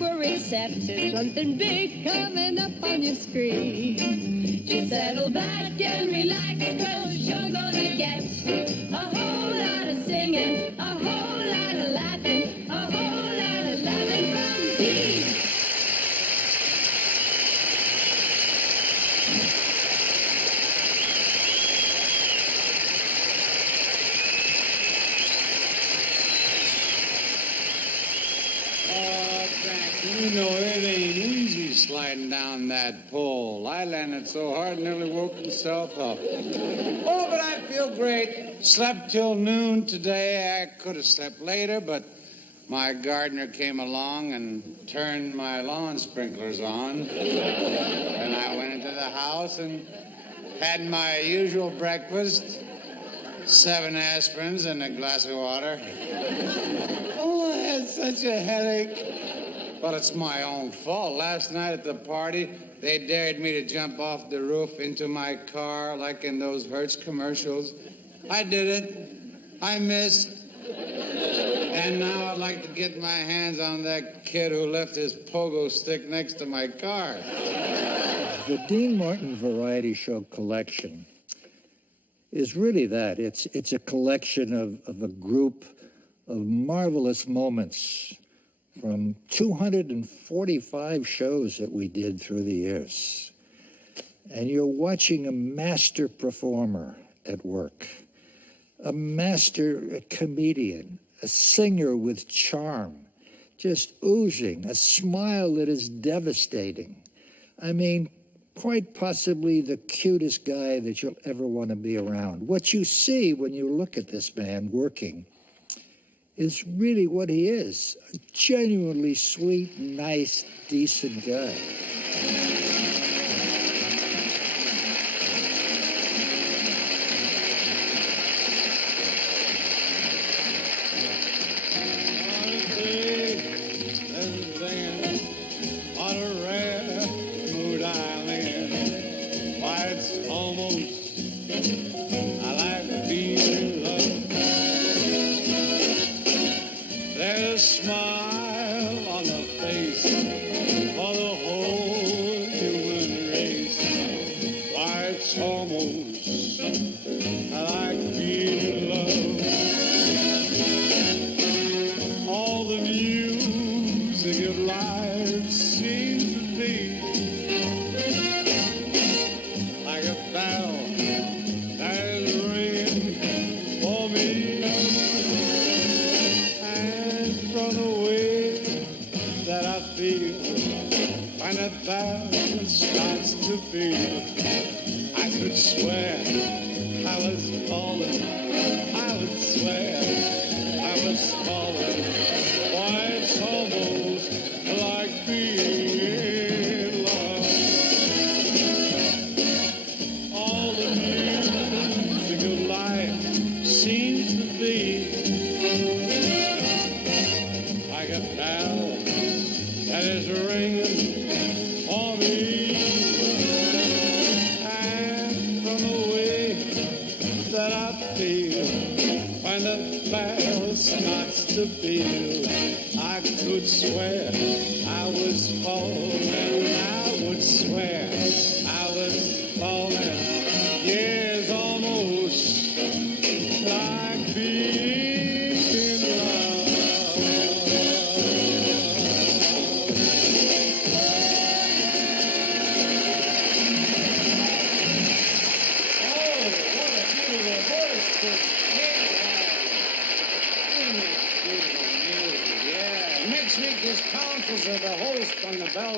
worry set. There's something big coming up on your screen. Just settle back and relax, 'cause you're gonna get a whole lot of singing, a whole lot of laughing, a whole lot of loving from me. You know, it ain't easy sliding down that pole. I landed so hard, nearly woke myself up. Oh, but I feel great. Slept till noon today. I could have slept later, but my gardener came along and turned my lawn sprinklers on. And I went into the house and had my usual breakfast, 7 aspirins and a glass of water. Oh, I had such a headache. Well, it's my own fault. Last night at the party, they dared me to jump off the roof into my car like in those Hertz commercials. I did it. I missed. And now I'd like to get my hands on that kid who left his pogo stick next to my car. The Dean Martin Variety Show collection is really that. It's a collection of a group of marvelous moments from 245 shows that we did through the years. And you're watching a master performer at work, a master comedian, a singer with charm, just oozing, a smile that is devastating. I mean, quite possibly the cutest guy that you'll ever want to be around. What you see when you look at this man working is really what he is, a genuinely sweet, nice, decent guy.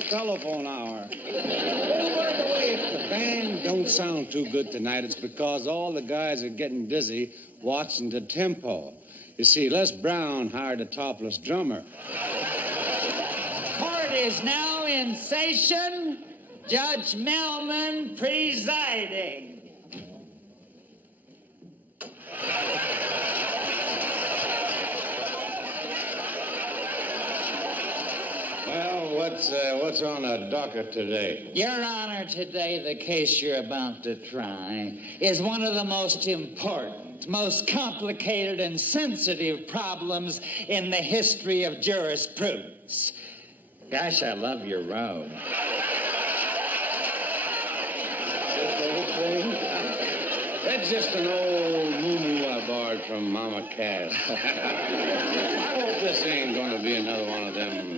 Telephone hour. Oh, by the way, if the band don't sound too good tonight, it's because all the guys are getting busy watching the tempo. You see, Les Brown hired a topless drummer. Court is now in session. Judge Melman presiding. What's on the docket today? Your Honor, today the case you're about to try is one of the most important, most complicated and sensitive problems in the history of jurisprudence. Gosh, I love your robe. That's just an old moo I borrowed from Mama Cass. I hope this ain't going to be another one of them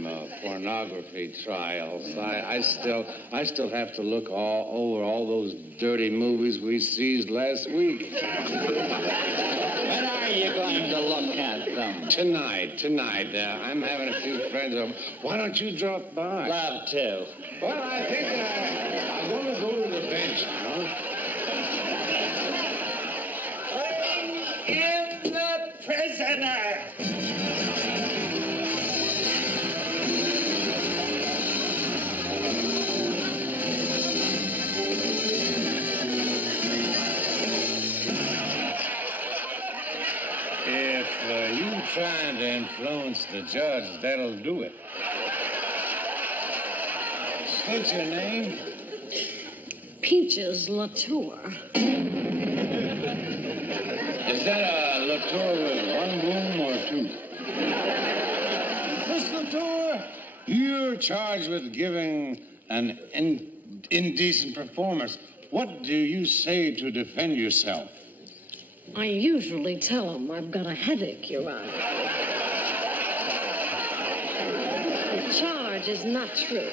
pornography trials. I still have to look over all those dirty movies we seized last week. When are you going to look at them? Tonight. I'm having a few friends over. Why don't you drop by? Love to. Well, I think I'm going to go to the bench, you know. In the prisoner! If you trying to influence the judge, that'll do it. What's your name? Peaches Latour. Is that a Latour with one room or two? Miss Latour, you're charged with giving an indecent performance. What do you say to defend yourself? I usually tell them I've got a headache, Your Honor. The charge is not true.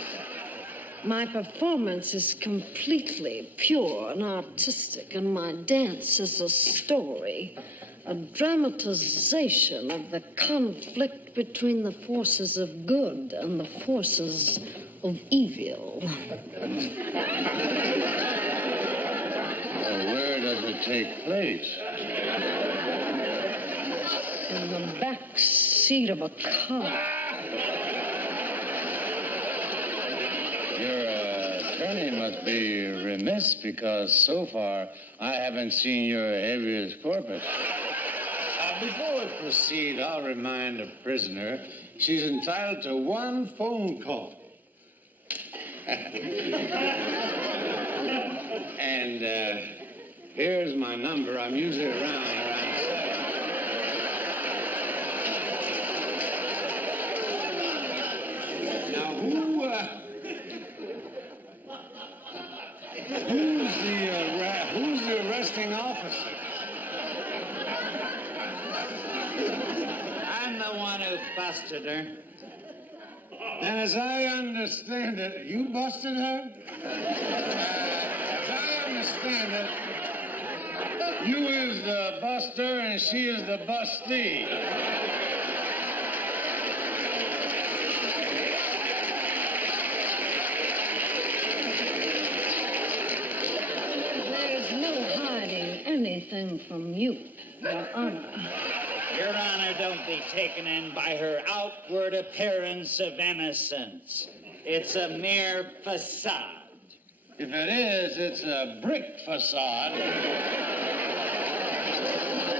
My performance is completely pure and artistic, and my dance is a story, a dramatization of the conflict between the forces of good and the forces of evil. Where does it take place? In the back seat of a car. Your attorney must be remiss because so far I haven't seen your habeas corpus. Before we proceed, I'll remind the prisoner she's entitled to one phone call. And here's my number. I'm usually around 7. Now, who's the arresting officer? I'm the one who busted her. And as I understand it, you busted her? As I understand it, you is the buster and she is the bustee. There's no hiding anything from you, Your Honor. Your Honor, don't be taken in by her outward appearance of innocence. It's a mere facade. If it is, it's a brick facade.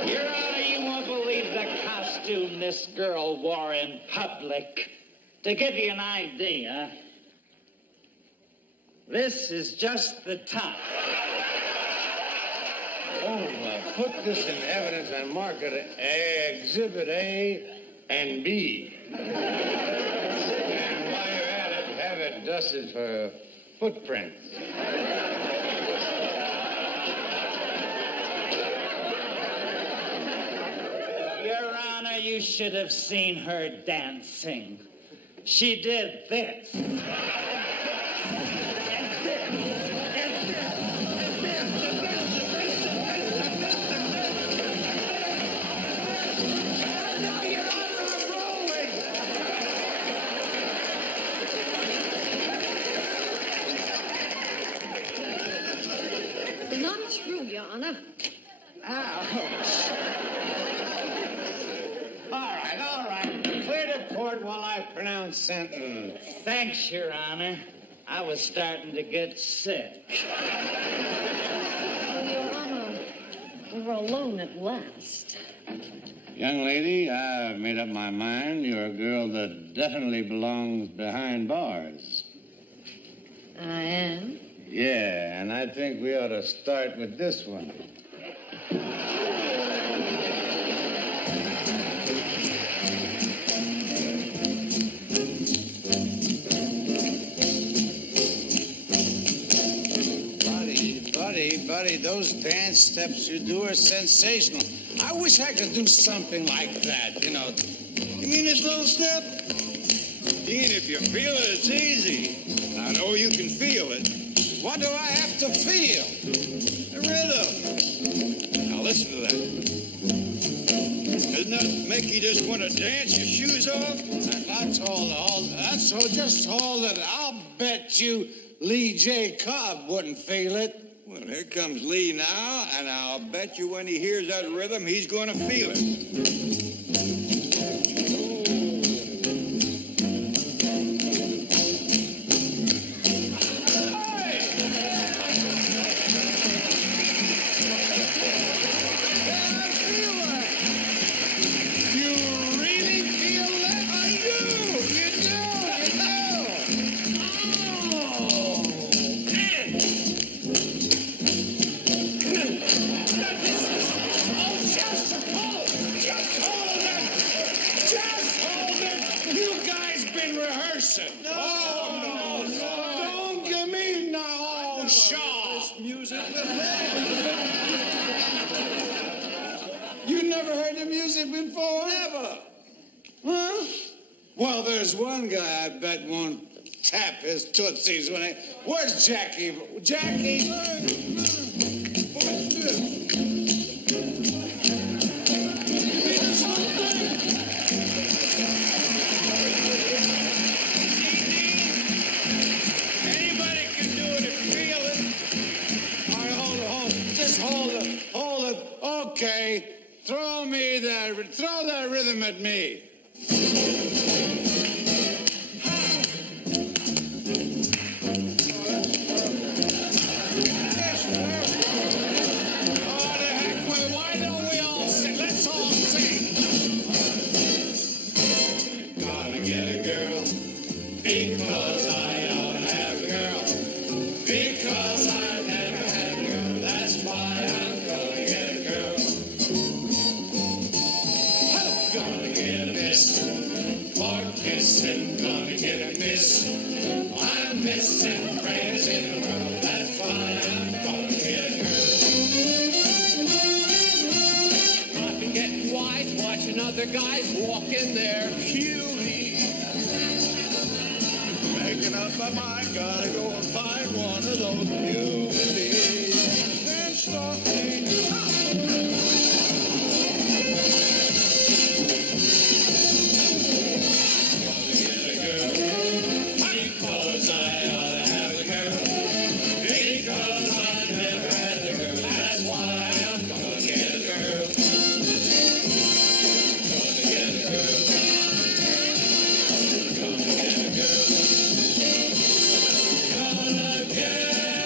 Your Honor, you won't believe the costume this girl wore in public. To give you an idea, this is just the top. Oh, put this in evidence and mark it Exhibit A and B. And while you're at it, have it dusted for footprints. Your Honor, you should have seen her dancing. She did this. Not true, Your Honor. Ouch. All right. Clear the court while I pronounce sentence. Thanks, Your Honor. I was starting to get sick. Oh, Your Honor, we're alone at last. Young lady, I've made up my mind. You're a girl that definitely belongs behind bars. I am? Yeah, and I think we ought to start with this one. buddy, those dance steps you do are sensational. I wish I could do something like that, you know. You mean this little step? Dean, if you feel it, it's easy. I know you can feel it. What do I have to feel? The rhythm. Now listen to that. Doesn't that make you just want to dance your shoes off? That's all. That's all. Just hold it. I'll bet you Lee J. Cobb wouldn't feel it. Well, here comes Lee now, and I'll bet you when he hears that rhythm, he's going to feel it. You never heard the music before? Never. Huh? Well, there's one guy I bet won't tap his tootsies when he... Where's Jackie? Jackie? What's this? Anybody can do it if you feel it. All right, hold it. Just hold it. Okay. Throw that rhythm at me. Why don't we all sing? Let's all sing. Gonna get a girl because I ought to have a girl. Because I've never had a girl. That's why I'm gonna get a girl. Gonna get a miss for kissing. Gonna get a miss. I'm missing friends in the world. That's why I'm gonna get a girl. I've been getting wise watching other guys walk in their beauty. Making up my mind, gotta go and find one of those beauties. Then start Because I ought to have a girl. Because I've never had a girl. That's why I'm gonna get a girl. Gonna get a girl. Gonna get a girl. Gonna get a girl.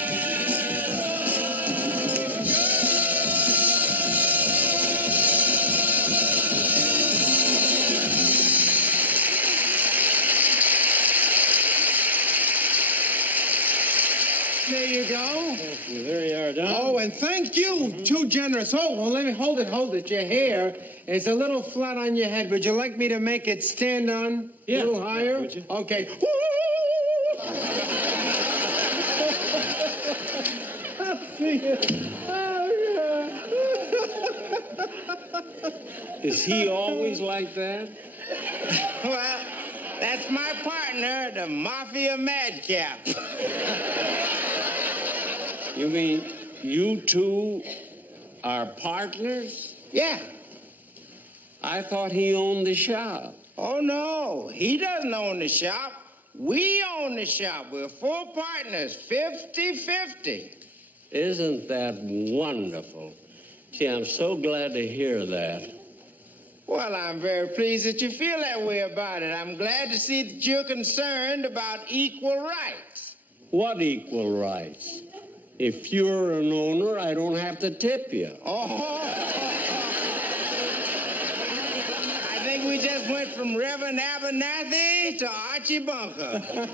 There you go. There you are, Don. Oh, and thank you. Too generous. Oh, well, let me hold it. Your hair is a little flat on your head. Would you like me to make it stand on Yeah. a little higher? Would you? Okay. Is he always like that? Well, that's my partner, the Mafia Madcap. You mean you two are partners? Yeah. I thought he owned the shop. Oh, no. He doesn't own the shop. We own the shop. We're full partners, 50-50. Isn't that wonderful? Gee, I'm so glad to hear that. Well, I'm very pleased that you feel that way about it. I'm glad to see that you're concerned about equal rights. What equal rights? If you're an owner, I don't have to tip you. Oh. I think we just went from Reverend Abernathy to Archie Bunker. You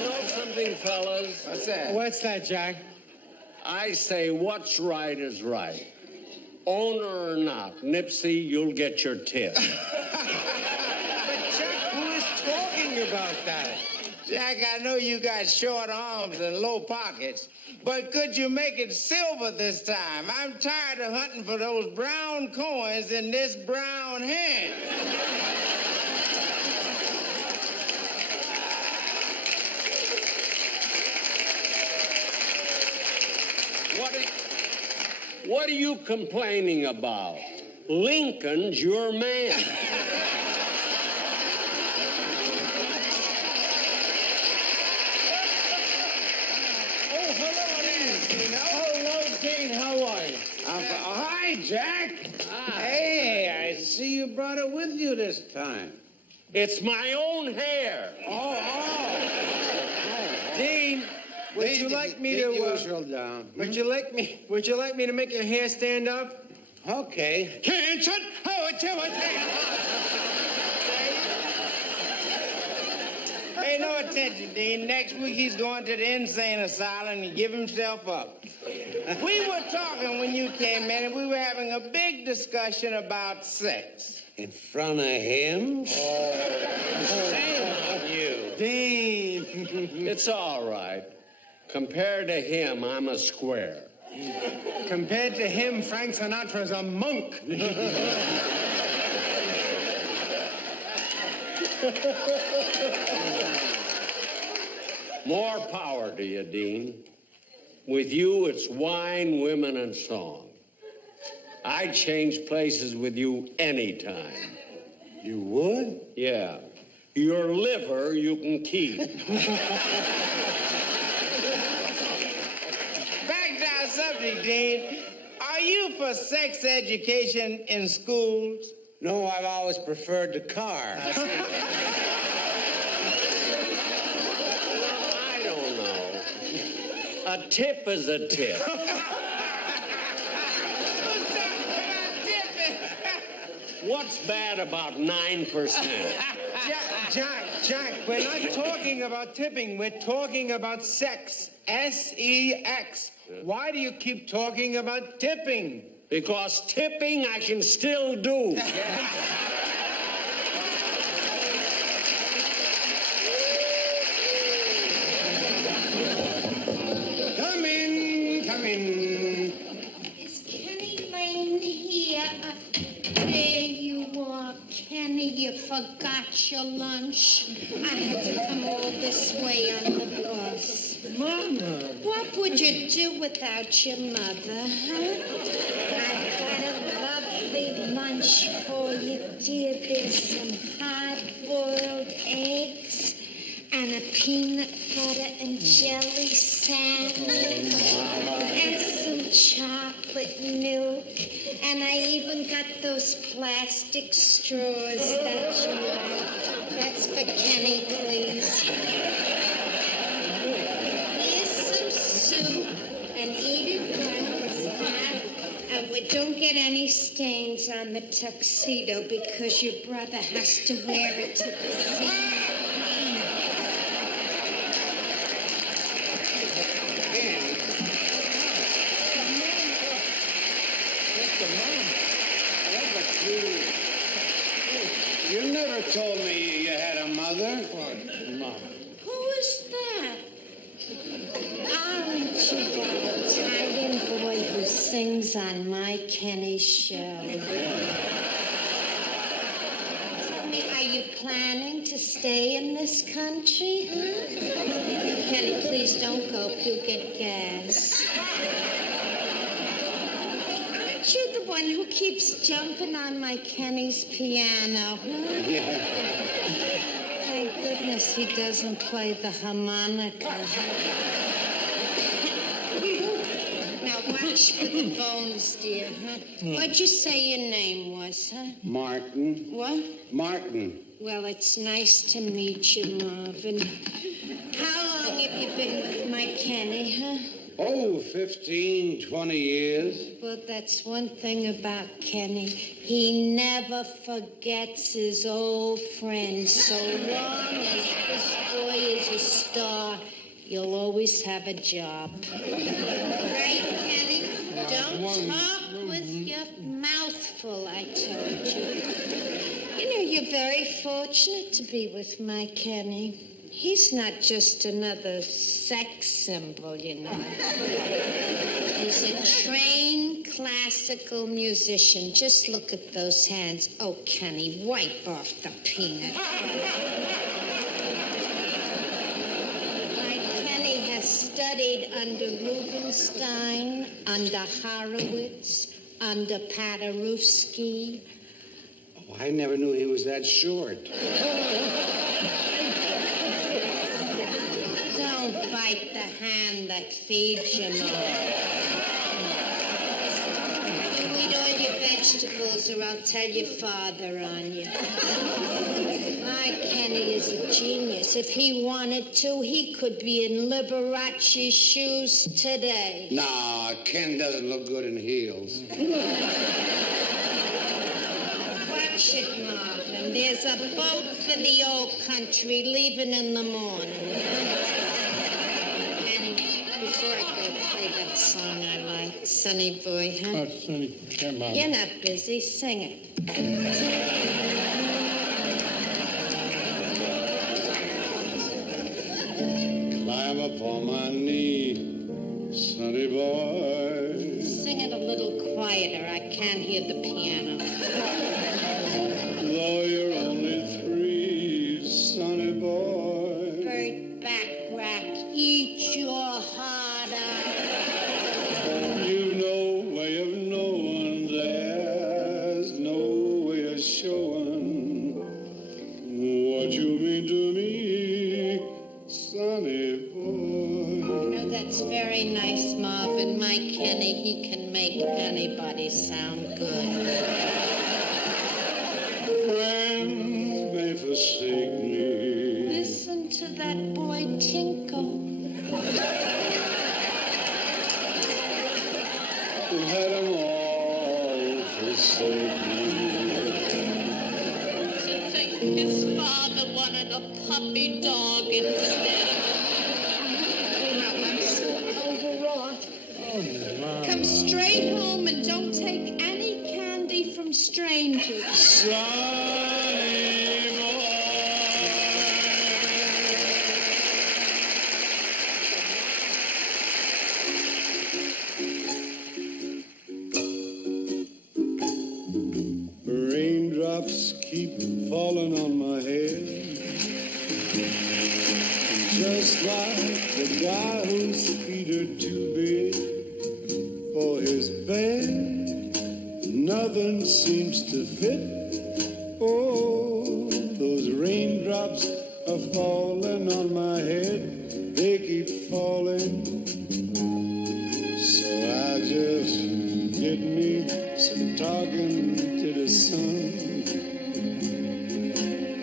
know something, fellas? What's that? What's that, Jack? I say what's right is right. Owner or not, Nipsey, you'll get your tip. But, Jack, who is talking about that? Jack, I know you got short arms and low pockets, but could you make it silver this time? I'm tired of hunting for those brown coins in this brown hand. What are you complaining about? Lincoln's your man. Hi, Jack. Hey, I see you brought it with you this time. It's my own hair. Dean, would you like me to? Usual down. Would you like me to make your hair stand up? Okay. Attention! Oh, Pay no attention, Dean. Next week he's going to the insane asylum and give himself up. We were talking when you came in, and we were having a big discussion about sex. In front of him? Shame on you. Dean. It's all right. Compared to him, I'm a square. Compared to him, Frank Sinatra's a monk. More power to you, Dean. With you, it's wine, women, and song. I'd change places with you anytime. You would? Yeah. Your liver you can keep. Back to our subject, Dean. Are you for sex education in schools? No, I've always preferred the car. I don't know. A tip is a tip. What's bad about 9%? Jack, we're not talking about tipping. We're talking about sex. S-E-X. Why do you keep talking about tipping? Because tipping I can still do. Come in. Is Kenny Lane here? There you are, Kenny. You forgot your lunch. I had to come all this way on the bus. Mama. What would you do without your mother, huh? I've got a lovely lunch for you, dear. There's some hard-boiled eggs and a peanut butter and jelly sandwich and some chocolate milk. And I even got those plastic straws that you like. That's for Kenny, please. Here's some soup and eat it when it's hot. And we don't get any stains on the tuxedo because your brother has to wear it to the scene. You never told me you had a mother. Who is that? Aren't you that Italian boy who sings on my Kenny show? Tell me, are you planning to stay in this country, huh? Kenny, please don't go. You'll get gas. Aren't you the one who keeps jumping on my Kenny's piano, huh? Yeah. Thank goodness he doesn't play the harmonica. Now watch for the bones, dear, huh? What'd you say your name was, huh? Martin. What? Martin. Well, it's nice to meet you, Marvin. How long have you been with my Kenny, huh? Oh, 15, 20 years. Well, that's one thing about Kenny. He never forgets his old friends. So long as this boy is a star, you'll always have a job. Right, Kenny? Don't talk with your mouth full, I told you. You know, you're very fortunate to be with my Kenny. He's not just another sex symbol, you know. He's a trained classical musician. Just look at those hands. Oh, Kenny, wipe off the peanut. My Kenny has studied under Rubinstein, under Horowitz, under Paderewski. Oh, I never knew he was that short. Don't bite the hand that feeds you, Mom. You eat all your vegetables or I'll tell your father on you. My Kenny is a genius. If he wanted to, he could be in Liberace's shoes today. Nah, Ken doesn't look good in heels. Watch it, Marvin. There's a boat for the old country leaving in the morning. And before I go, play that song I like, Sonny Boy, huh? Oh, Sonny, come on. You're not busy. Sing it. Climb up on my knee, Sonny boy. Sing it a little quieter. I can't hear the piano. Though you're only 3, Sonny boy. Bird back rack, eat your heart out. You've no way of knowing, there's no way of showing what you mean to me, Sonny boy. You know, that's very nice, Marvin. My Kenny, he can make anybody sound good. Friends may forsake me. Listen to that boy tinkle. Who had 'em all forsake me. To think his father wanted a puppy dog instead. Oh, no, I'm so overwrought. Come straight home and don't take any candy from strangers. Sonny boy. Raindrops keep falling on my head, just like the guy whose feet are too big for his bed. Nothing seems to fit. Oh, those raindrops are falling on my head. They keep falling. So I just get me some talking to the sun.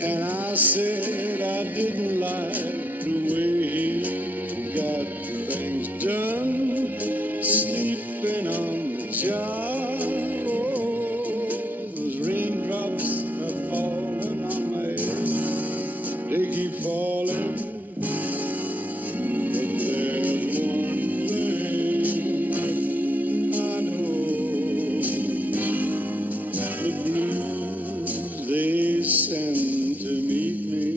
And I said I didn't like the way he got things done, sleeping on the job. They keep falling, but there's one thing I know. The blues they send to meet me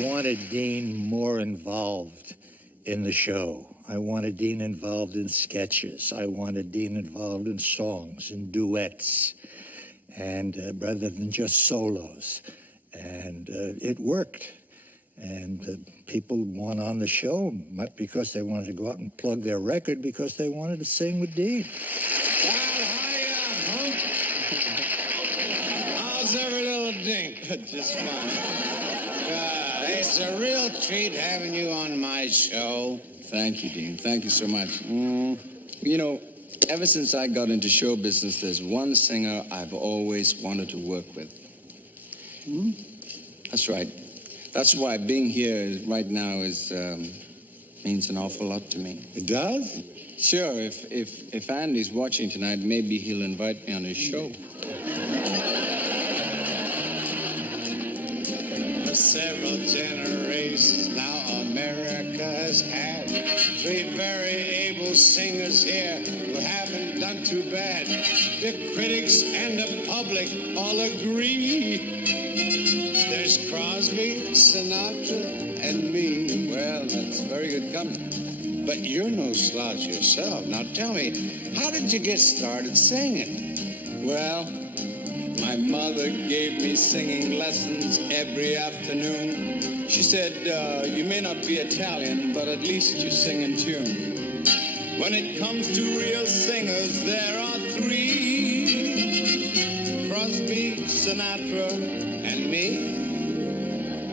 wanted Dean more involved in the show. I wanted Dean involved in sketches. I wanted Dean involved in songs and duets, and rather than just solos. And it worked. And people went on the show, not because they wanted to go out and plug their record, because they wanted to sing with Dean. Well, hiya, Hunk. How's every little dink? Just fine. It's a real treat having you on my show. Thank you, Dean. Thank you so much. You know, ever since I got into show business, there's one singer I've always wanted to work with. That's right. That's why being here right now means an awful lot to me. It does? Sure, if Andy's watching tonight, maybe he'll invite me on his show. For several generations now, America has had 3 very able singers here who haven't done too bad. The critics and the public all agree. There's Crosby, Sinatra, and me. Well, that's very good company. But you're no slouch yourself. Now tell me, how did you get started singing? Well, my mother gave me singing lessons every afternoon. She said, you may not be Italian, but at least you sing in tune. When it comes to real singers, there are 3. Crosby, Sinatra, And me?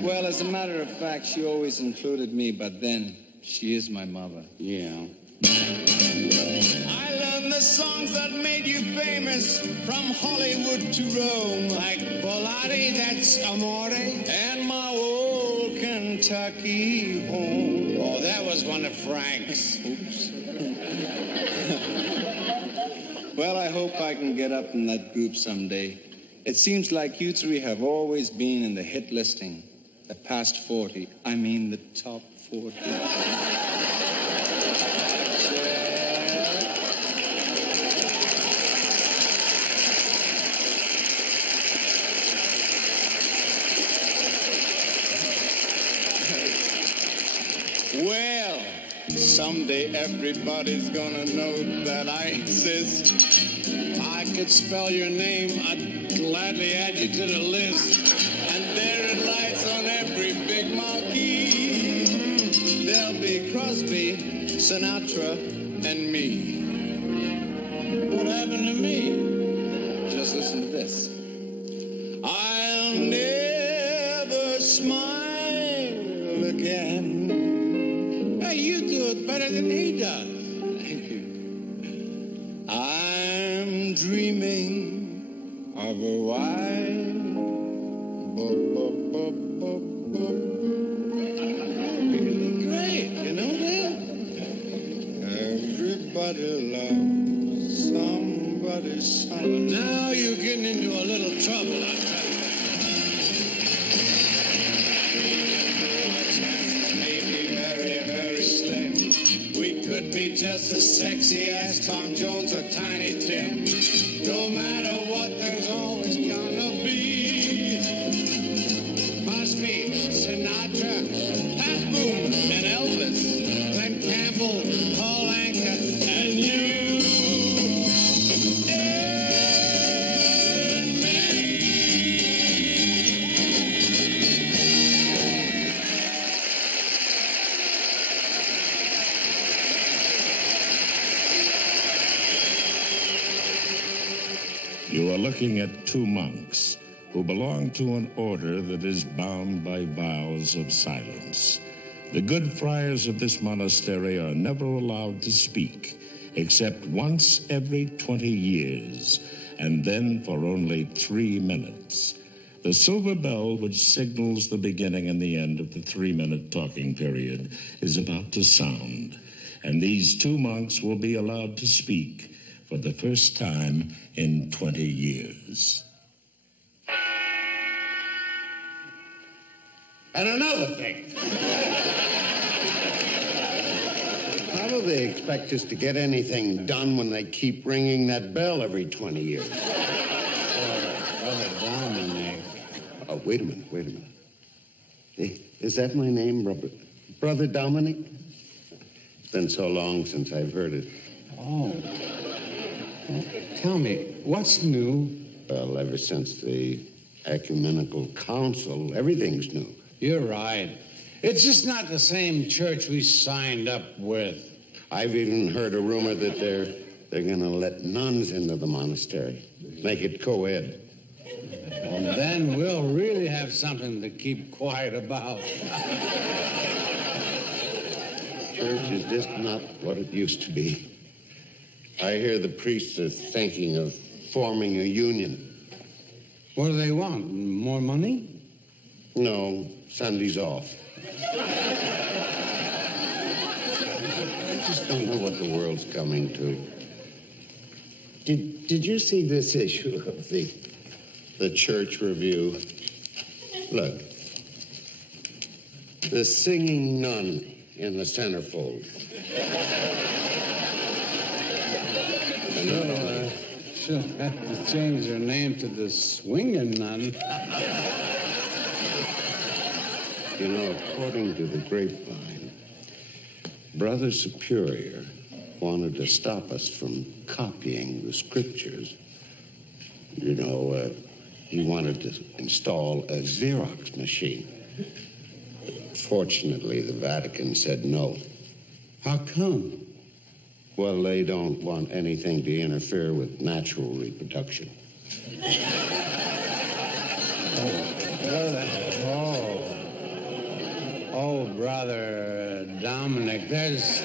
well, as a matter of fact, she always included me, but then she is my mother. Yeah. I learned the songs that made you famous from Hollywood to Rome. Like Volati, that's Amore? And my old Kentucky home. Oh, that was one of Frank's. Oops. Well, I hope I can get up in that group someday. It seems like you 3 have always been in the hit listing. The past 40. I mean the top 40. Well, someday everybody's gonna know that I exist. I could spell your name, I'd gladly add you to the list. And there it lies on every big marquee. There'll be Crosby, Sinatra, and me. What happened to me? Just listen to this. I'll never smile again. Hey, you do it better than he does. Thank you. I'm dreaming of a white. Really great, you know that? Everybody loves somebody sometime. Now you're getting into a little trouble, I tell you. Maybe very, very slim. We could be just as sexy as Tom Jones or Tiny Tim. No matter what, there's always gonna be Crosby, Sinatra, Pat Boone, and Elvis, Glenn Campbell, Paul Anka, and you. And me. You are looking at 2 monks who belong to an order that is bound by vows of silence. The good friars of this monastery are never allowed to speak, except once every 20 years, and then for only 3 minutes. The silver bell, which signals the beginning and the end of the 3-minute talking period, is about to sound, and these 2 monks will be allowed to speak for the first time in 20 years. And another thing. How do they expect us to get anything done when they keep ringing that bell every 20 years? Brother Down in there. Oh, wait a minute. Hey, Is that my name, Brother Dominic? It's been so long since I've heard it. Oh. Well, tell me, what's new? Well, ever since the Ecumenical Council, everything's new. You're right. It's just not the same church we signed up with. I've even heard a rumor that they're going to let nuns into the monastery, make it co-ed. Well, then we'll really have something to keep quiet about. Church is just not what it used to be. I hear the priests are thinking of forming a union. What do they want? More money? No, Sunday's off. I just don't know what the world's coming to. Did you see this issue of the Church Review? Look, the singing nun in the centerfold. She'll have to change her name to the swinging nun. You know, according to the grapevine, Brother Superior wanted to stop us from copying the scriptures. You know, he wanted to install a Xerox machine. Fortunately, the Vatican said no. How come? Well, they don't want anything to interfere with natural reproduction. Oh, Brother Dominic, there's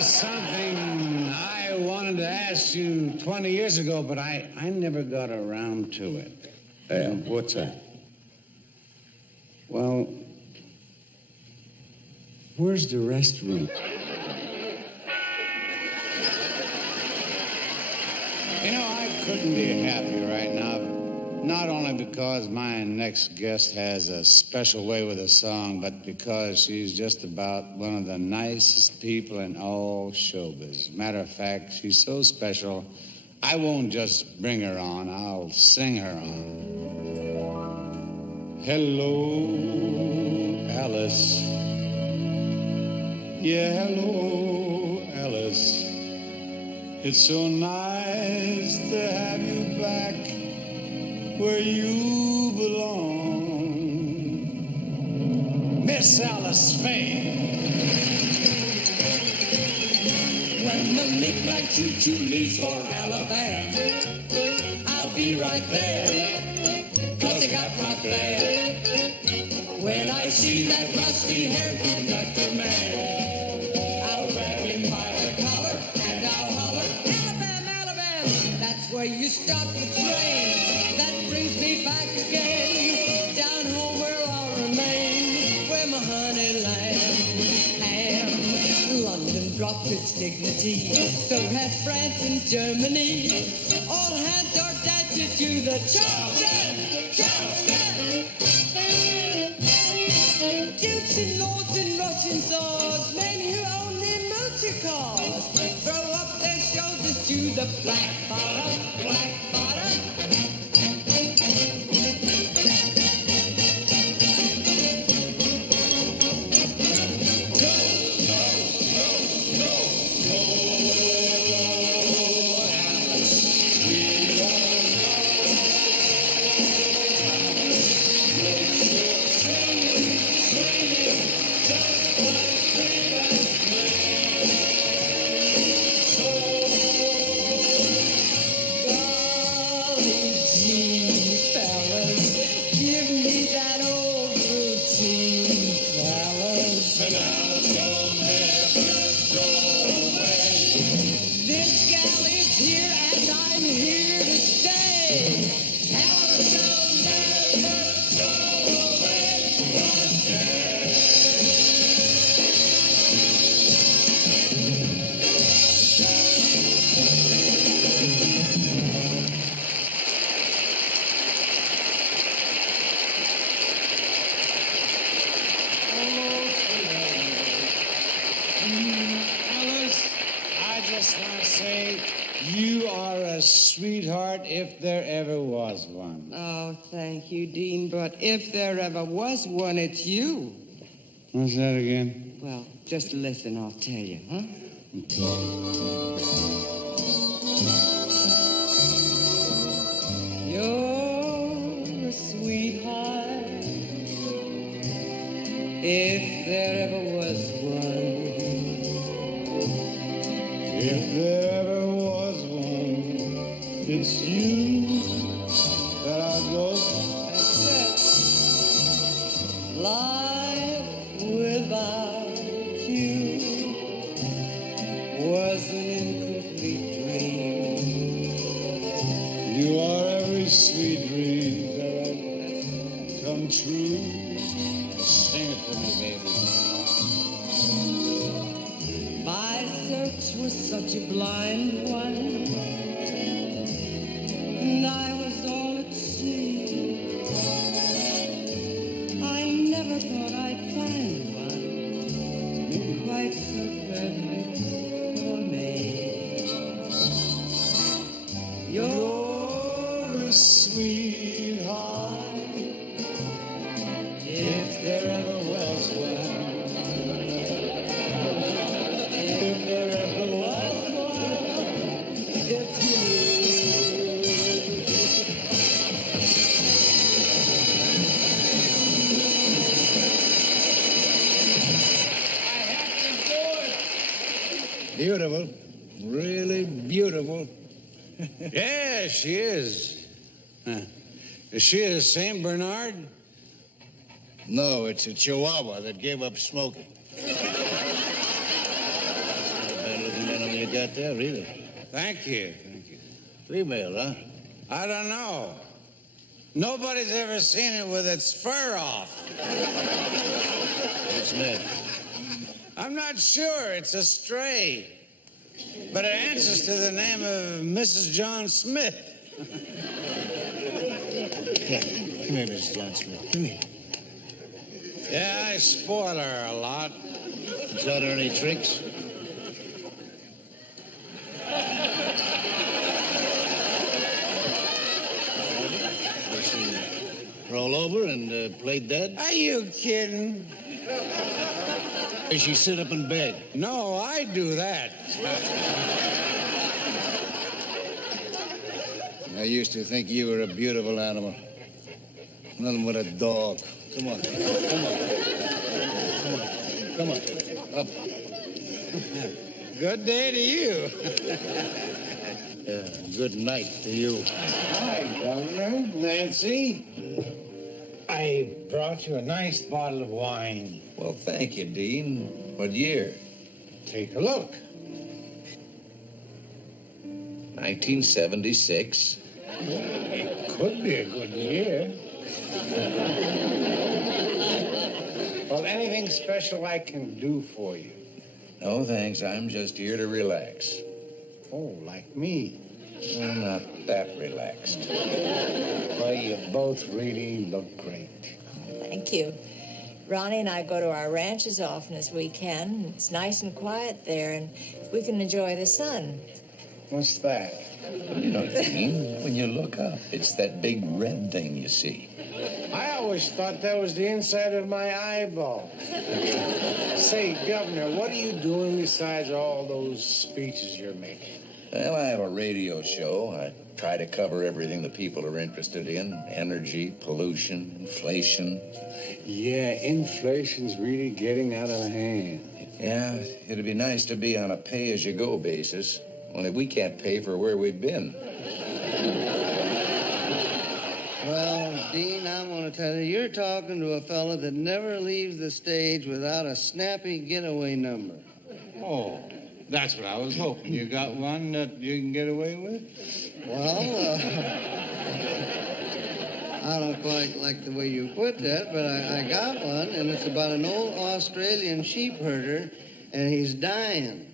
something I wanted to ask you 20 years ago, but I never got around to it. What's that? Well, where's the restroom? You know, I couldn't be happy right now, not only because my next guest has a special way with a song, but because she's just about one of the nicest people in all showbiz. Matter of fact, she's so special, I won't just bring her on, I'll sing her on. Hello, Alice. Yeah, hello, Alice. It's so nice to have you back where you belong. Miss Alice Faye. When the midnight choo-choo leaves for Alabama, I'll be right there, 'cause I got my fare. When I see that rusty-haired conductor man, I'll grab him by the collar and I'll holler, Alabama, Alabama, that's where you stop the train. That brings me back again, down home where I'll remain, where my honey lamb am. London dropped its dignity, so has France and Germany. All hands are dancing to the charleston, charleston. Dukes and lords and Russian swords, men who own their motor cars, throw up their shoulders to the black bottom, black bottom. heart if there ever was one. Oh, thank you, Dean. But if there ever was one, it's you. What's that again? Well, just listen, I'll tell you, huh? Your sweetheart, if there ever was one. If there ever was one, it's you that I go. That's it. Life without you was an incomplete dream. You are every sweet dream that I've come true. Sing it for me, baby. My search was such a blind one, and I was all at sea. I never thought I'd find one quite so perfect for me. You're a sweetheart, if there ever was one. If there ever was one, it's you. Beautiful. Really beautiful. Yeah, she is. Is she a St. Bernard? No, it's a Chihuahua that gave up smoking. Bad-looking animal you got there, really. Thank you. Thank you. Female, huh? I don't know. Nobody's ever seen it with its fur off. What's that? I'm not sure. It's a stray. But it answers to the name of Mrs. John Smith. Yeah, come here, Mrs. John Smith. Come here. Yeah, I spoil her a lot. Taught her any tricks? Does she roll over and play dead? Are you kidding? Does she sit up and beg? No, I do that. I used to think you were a beautiful animal. Nothing but a dog. Come on. Come on. Come on. Up. Good day to you. Good night to you. Hi, Governor. Nancy. I brought you a nice bottle of wine. Well, thank you, Dean. What year? Take a look. 1976. Could be a good year. Well, anything special I can do for you? No, thanks. I'm just here to relax. Oh, like me. Well, not that relaxed. Well, you both really look great. Thank you. Ronnie and I go to our ranch as often as we can. It's nice and quiet there, and we can enjoy the sun. What's that? You know what I mean? When you look up, it's that big red thing you see. I always thought that was the inside of my eyeball. Say, Governor, what are you doing besides all those speeches you're making? Well, I have a radio show. I try to cover everything the people are interested in. Energy, pollution, inflation. Yeah, inflation's really getting out of hand. Yeah, it'd be nice to be on a pay-as-you-go basis. Only we can't pay for where we've been. Well, Dean, I'm going to tell you, you're talking to a fella that never leaves the stage without a snappy getaway number. Oh, that's what I was hoping. You got one that you can get away with? Well, I don't quite like the way you put that, but I got one, and it's about an old Australian sheep herder, and he's dying.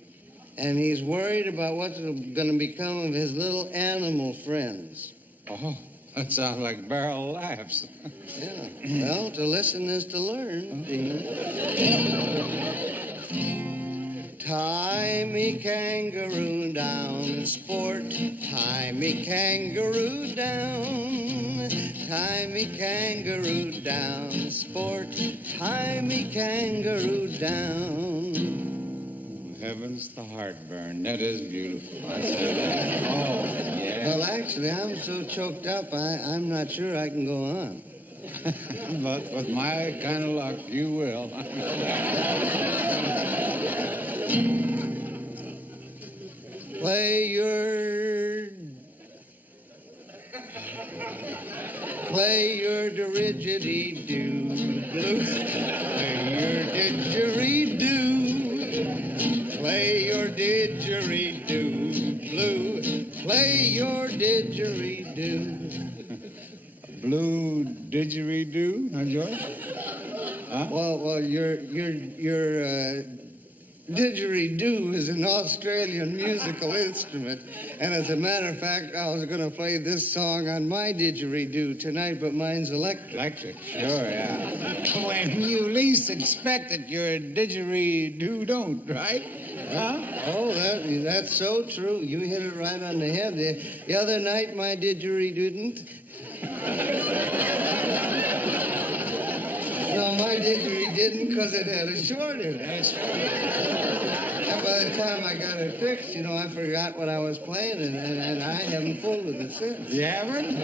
And he's worried about what's going to become of his little animal friends. Oh, that sounds like barrel laughs. Yeah. Well, to listen is to learn, Dean. Tie me kangaroo down, sport. Tie me kangaroo down. Tie me kangaroo down, sport. Tie me kangaroo down. Heavens, the heartburn. That is beautiful. Oh, yeah. Well, actually, I'm so choked up, I'm not sure I can go on. But with my kind of luck, you will. Play your didgeridoo blue. Play your didgeridoo. Play your didgeridoo blue. Play your didgeridoo. Blue didgeridoo, huh, George? Huh? Well, your didgeridoo is an Australian musical instrument, and as a matter of fact, I was going to play this song on my didgeridoo tonight, but mine's electric. Electric, sure, yeah. When you least expect it, your didgeridoo don't, right? Huh? Oh, that's so true. You hit it right on the head. The other night, my didgeridoo didn't. No, my didgeridoo didn't because it had a short in it. And by the time I got it fixed, I forgot what I was playing, and I haven't fooled with it since. You haven't?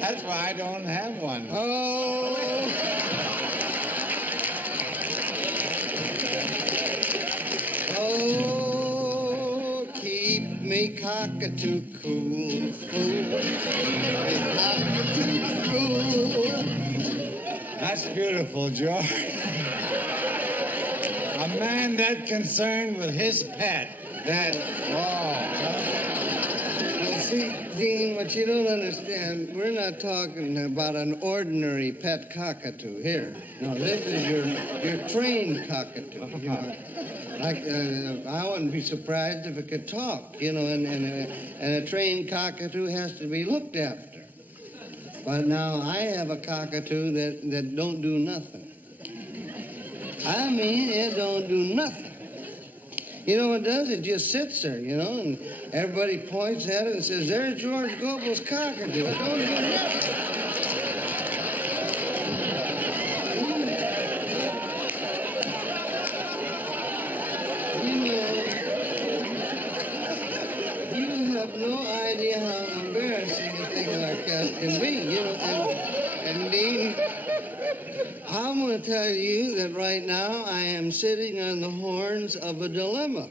That's why I don't have one. Oh! Oh, keep me cockatoo cool, fool. Cockatoo cool. That's beautiful, George. A man that concerned with his pet, Well, see, Dean, what you don't understand, we're not talking about an ordinary pet cockatoo here. No, this is your trained cockatoo. Like, I wouldn't be surprised if it could talk, and a trained cockatoo has to be looked after. But now I have a cockatoo that don't do nothing. I mean, it don't do nothing. You know what it does? It just sits there, and everybody points at it and says, there's George Gobel's cockatoo. It don't do nothing. You have no idea how embarrassing a thing like that can be, and Dean, I'm going to tell you that right now I am sitting on the horns of a dilemma.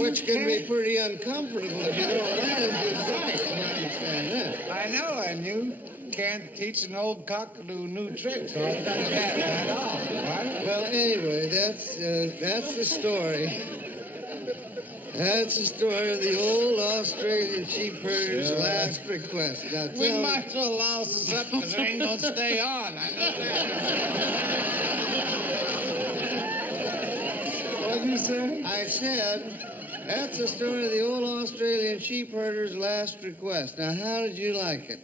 Which can be pretty uncomfortable if you don't manage it right. You understand that? I know, and you can't teach an old cockatoo new tricks or that at all, right? Well, anyway, that's the story. That's the story of the old Australian sheep herder's last request. Now, We might as well louse this up because it ain't going to stay on. I know that. What did you say? I said, that's the story of the old Australian sheep herder's last request. Now, how did you like it?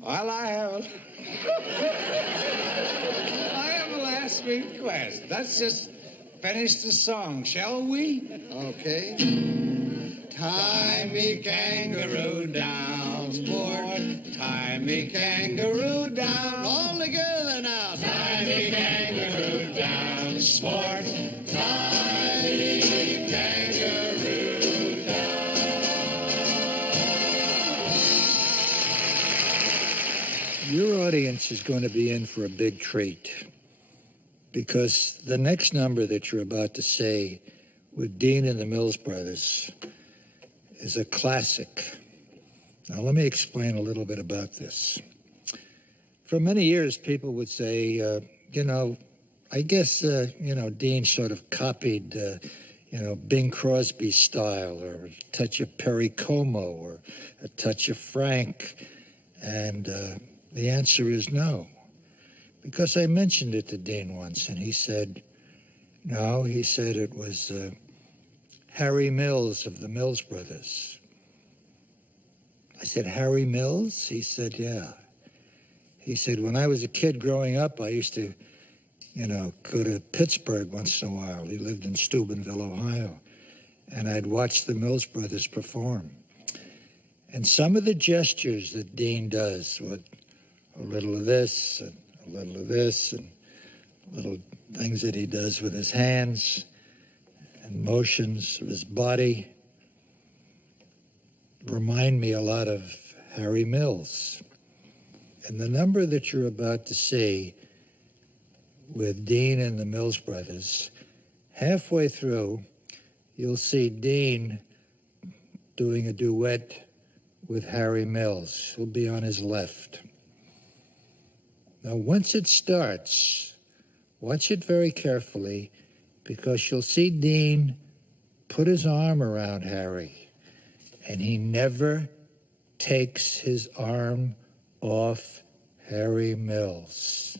Well, I have a last request. Let's just finish the song, shall we? Okay. Tie me kangaroo down, sport. Tie me kangaroo down. All together now. Tie me kangaroo down, sport. Tie me kangaroo down. Your audience is going to be in for a big treat, because the next number that you're about to say with Dean and the Mills Brothers is a classic. Now, let me explain a little bit about this. For many years, people would say, I guess, Dean sort of copied, Bing Crosby's style, or a touch of Perry Como, or a touch of Frank. And the answer is no. Because I mentioned it to Dean once, and he said, no, he said it was Harry Mills of the Mills Brothers. I said, Harry Mills? He said, yeah. He said, when I was a kid growing up, I used to go to Pittsburgh once in a while. He lived in Steubenville, Ohio. And I'd watch the Mills Brothers perform. And some of the gestures that Dean does, with a little of this, and a little of this, and little things that he does with his hands, and motions of his body, remind me a lot of Harry Mills. And the number that you're about to see with Dean and the Mills Brothers, halfway through, you'll see Dean doing a duet with Harry Mills. He'll be on his left. Now, once it starts, watch it very carefully, because you'll see Dean put his arm around Harry, and he never takes his arm off Harry Mills.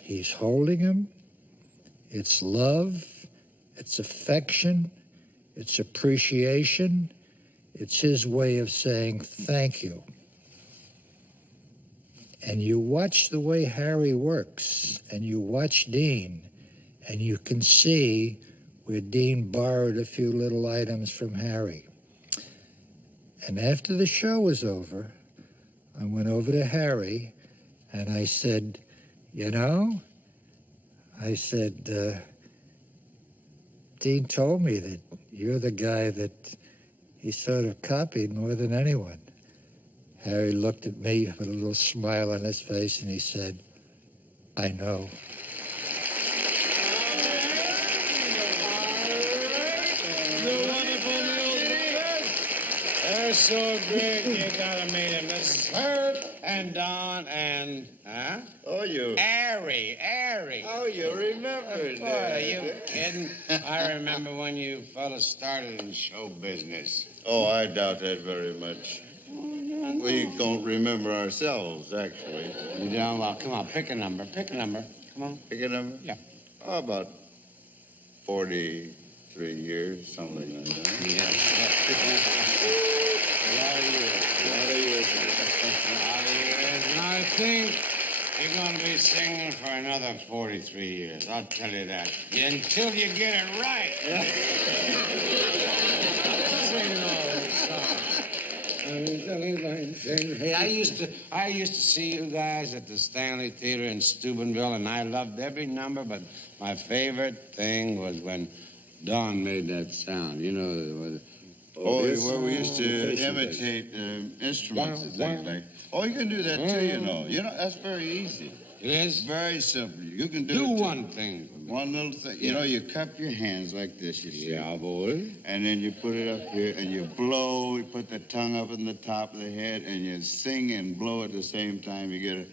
He's holding him. It's love. It's affection. It's appreciation. It's his way of saying thank you. And you watch the way Harry works, and you watch Dean, and you can see where Dean borrowed a few little items from Harry. And after the show was over, I went over to Harry, and I said, Dean told me that you're the guy that he sort of copied more than anyone. Harry looked at me with a little smile on his face, and he said, I know. They're so great, you gotta meet them. Mrs. Herb and Don and, Oh, you... Harry. Oh, you remembered Boy, are you kidding? I remember when you fellas started in show business. Oh, I doubt that very much. We don't remember ourselves, actually. You don't? Well, come on, pick a number. Come on. Pick a number? Yeah. Oh, about 43 years, something like that. Yeah. A lot of years. And I think you're going to be singing for another 43 years. I'll tell you that. Until you get it right. Sing all those songs. Hey, I used to see you guys at the Stanley Theater in Steubenville, and I loved every number, but my favorite thing was when Don made that sound. Where we used to imitate instruments and things like. Oh, you can do that too, that's very easy. It is? Very simple. You can do it one thing. One little thing. You cup your hands like this, you see. Yeah, boy. And then you put it up here, and you blow. You put the tongue up in the top of the head, and you sing and blow at the same time. You get a...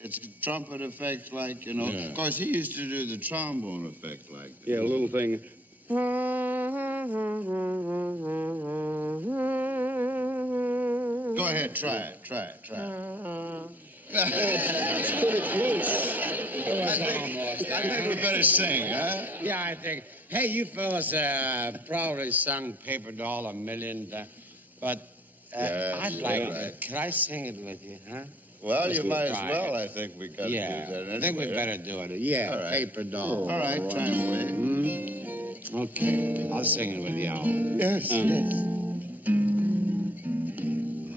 It's trumpet effect like, Yeah. Of course, he used to do the trombone effect like that. Yeah, a little thing. Go ahead, try it. It's pretty close. I think we better sing, huh? Yeah, I think. Hey, you fellas probably sung Paper Doll 1,000,000 times, but I'd like to. Could I sing it with you, huh? Well, you might as well. I think we got to do that anyway. I think we better do it. Yeah, all right. Paper Doll. All right, try and wait. Okay, I'll sing it with y'all. Yes.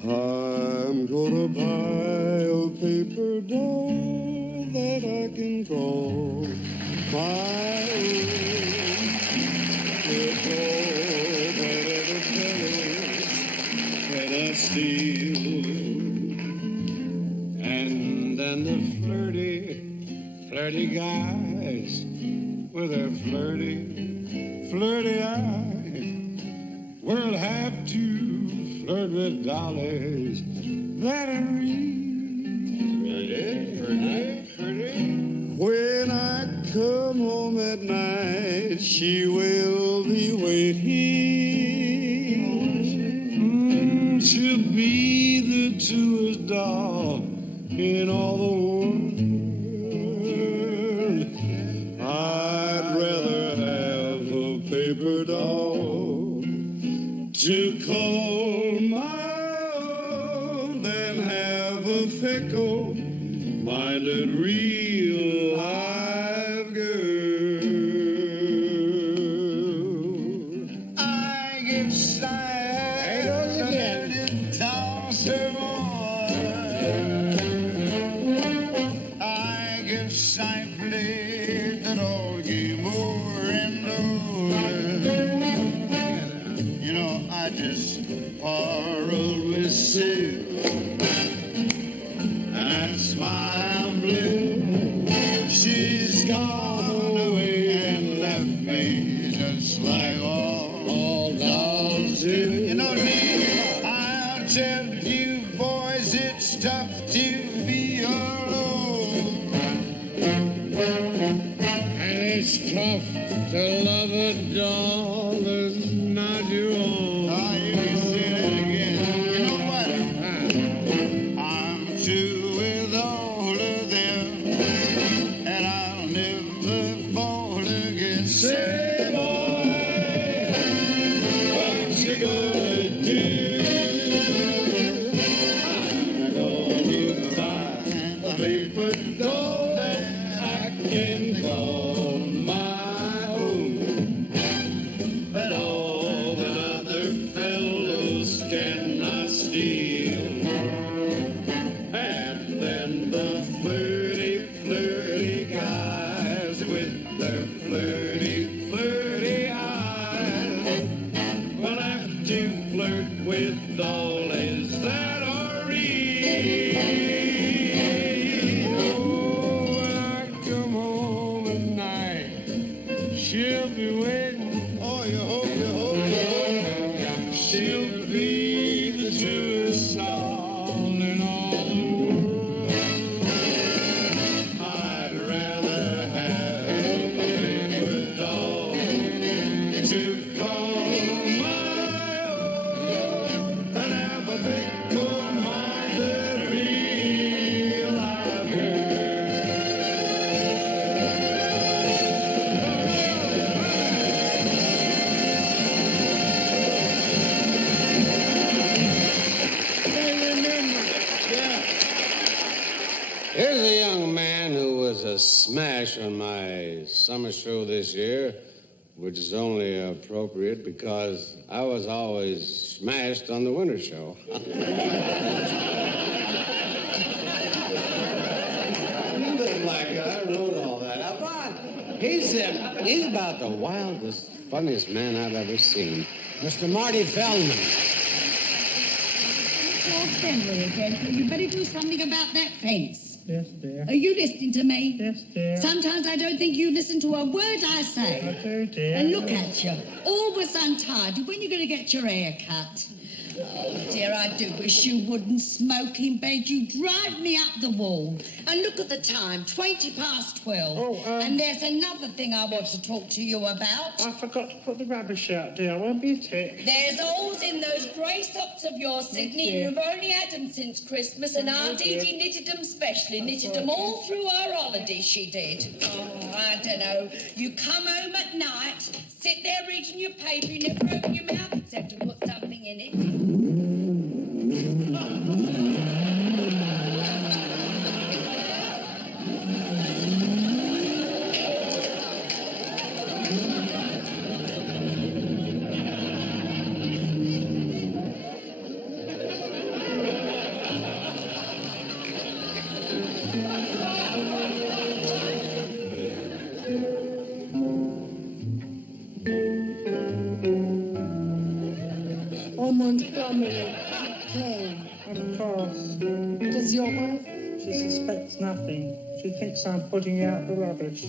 I'm gonna buy a paper doll that I can call my own. With all whatever colors that I steal. And then the flirty guys with their flirty eyes will have to flirt with dollars that are When I come home at night, she will be waiting. She'll be the truest doll in all the world. I'd rather have a paper doll to call my own than a fickle-minded real live girl. I get excited and toss her more. I get excited that all game over and over. You know, I just quarreled with Sue. That's why I'm blue. She's gone away and left me just like all dogs do. You know what I mean? I'll tell you boys, it's tough to be alone. And it's tough to love a doll that's not your own. Oh, you can say that again. You know what? I'm through with all of them, and I'll never fall again. Say, boy, what you gonna do? I'm gonna find a paper doll that I can call my own. But all that other fellows cannot steal. And then the flirty, flirty guys with their flirty, flirty eyes will have to flirt with dollies that are real. Oh, when I come home at night, she'll be waiting. Oh, you hope, you hope, you hope. She'll be the truest soul in all the world. I'd rather have a paper doll to call my own than have a fickle-minded real live girl. Here's a young man who was a smash on my summer show this year, which is only appropriate because I was always smashed on the winter show. Nothing like that. I wrote all that. He's about the wildest, funniest man I've ever seen. Mr. Marty Feldman. Lord Fenway again. You better do something about that fence. Yes, dear. Are you listening to me? Yes, dear. Sometimes I don't think you listen to a word I say. I do, dear. And look at you, always untidy. When are you going to get your hair cut? Oh, dear, I do wish you wouldn't smoke in bed. You drive me up the wall. And look at the time, 12:20. And there's another thing I want to talk to you about. I forgot to put the rubbish out, dear. I won't be a tick. There's holes in those grey socks of yours, Sidney. dear. You've only had them since Christmas, and Aunt dear. Edie knitted them specially. Knitted them all through her holiday, she did. Oh, I don't know. You come home at night, sit there reading your paper, you never open your mouth except to put something in it. Oh, Montgomery. Oh, of course. Does your wife? She suspects nothing. She thinks I'm putting out the rubbish.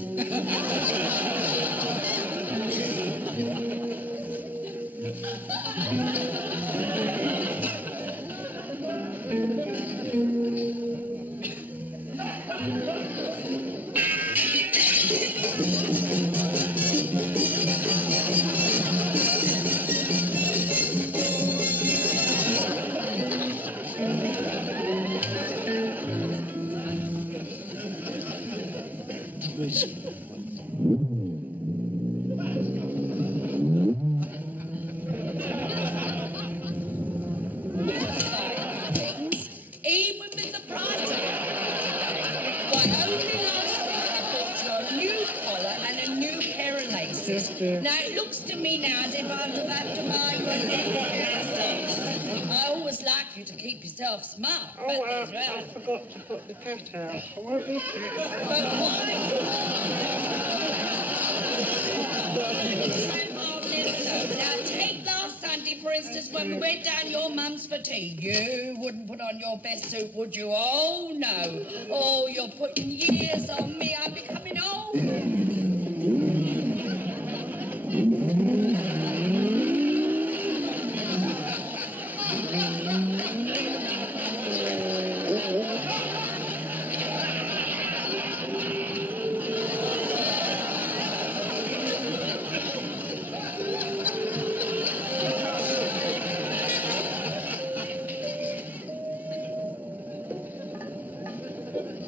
looks to me now as if I was about to buy you a necklace. I always like you to keep yourself smart. Oh, I forgot to put the cat out. I won't eat it. But now, take last Sunday, for instance, when we went down your mum's for tea. You wouldn't put on your best suit, would you? Oh, no. Oh, you're putting years on me. I'm becoming old.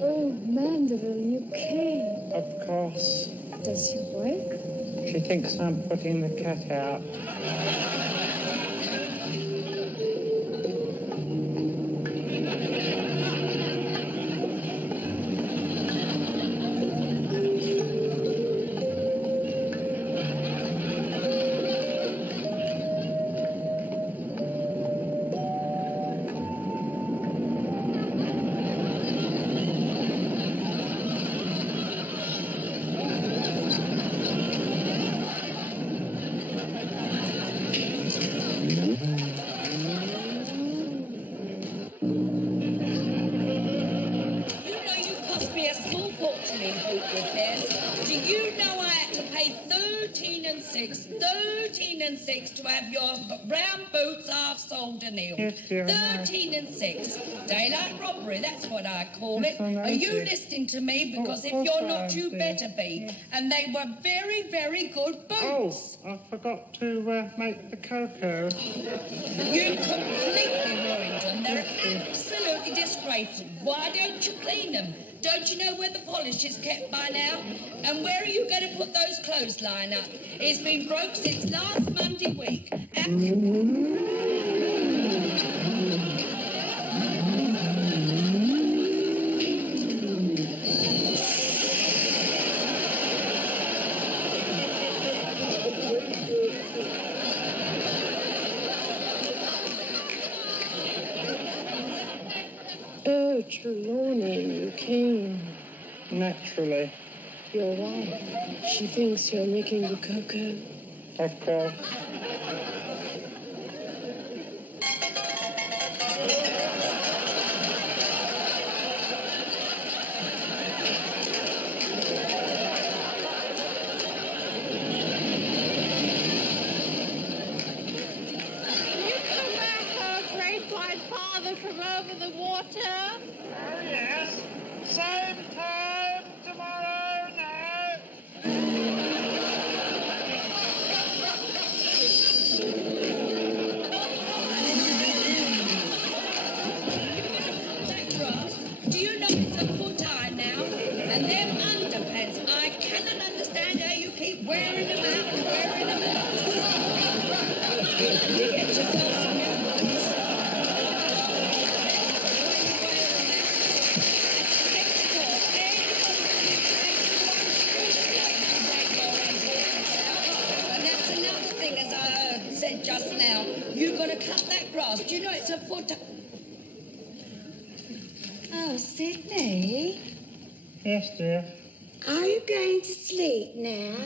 Oh, Mandeville, you came. Of course. Does she work? She thinks I'm putting the cat out. Do you know I had to pay 13 and 6 to have your brown boots half soled and heeled? Yes, dear, 13 and 6. Daylight robbery, that's what I call it. Are you listening to me? Because if you're not, you better be. And they were very, very good boots. Oh, I forgot to make the cocoa. You completely ruined them. They're absolutely disgraceful. Why don't you clean them? Don't you know where the polish is kept by now? And where are you going to put those clothesline up? It's been broke since last Monday week. Oh, Trelawney, you came. Naturally. Your wife, she thinks you're making the cocoa. Of course. From over the water? Oh, yes. Same time tomorrow night. Ross, do you know it's a full time now? And them underpants, I cannot understand how you keep wearing them out and wearing them out. You get yourself some new ones. Just now, you're going to cut that grass. Do you know it's a foot? Oh, Sydney. Yes, dear. Are you going to sleep now?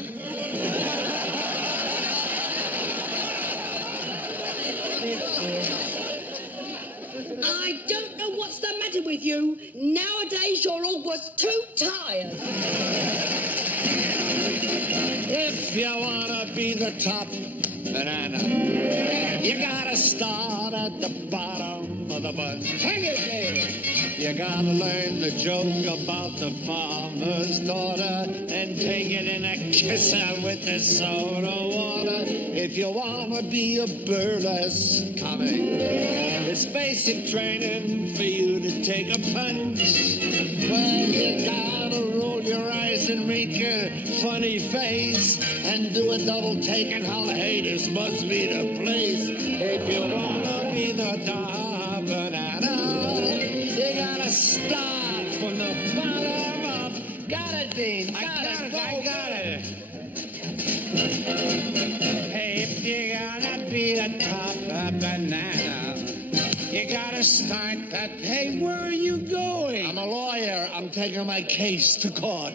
Yes, dear. I don't know what's the matter with you. Nowadays, you're always too tired. If you want to be the top banana, you gotta start at the bottom of the bus. Hang it there. You gotta learn the joke about the farmer's daughter and take it in a kisser with the soda water. If you wanna be a burlesque comic, it's basic training for you to take a punch. Well, you gotta roll your eyes and make a funny face and do a double take and holler, hey, this must be the place. If you wanna be the top banana, you gotta start from the bottom up. Got it, Dean. I got it. Hey, if you're gonna be the top banana, you gotta start that. Hey, where are you going? I'm a lawyer. I'm taking my case to court.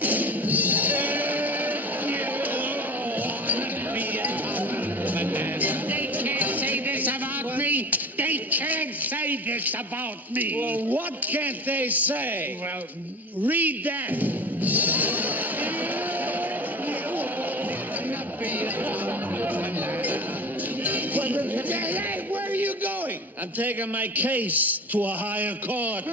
They can't say this about me. Well, what can't they say? Well, read that. Hey, where are you going? I'm taking my case to a higher court.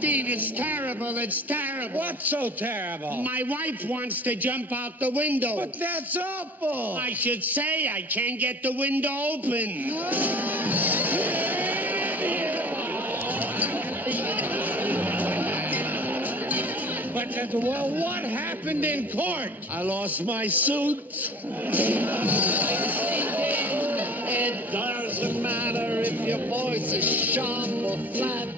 Dean, it's terrible. It's terrible. What's so terrible? My wife wants to jump out the window. But that's awful. I should say I can't get the window open. But, well, what happened in court? I lost my suit. It doesn't matter if your voice is sharp or flat,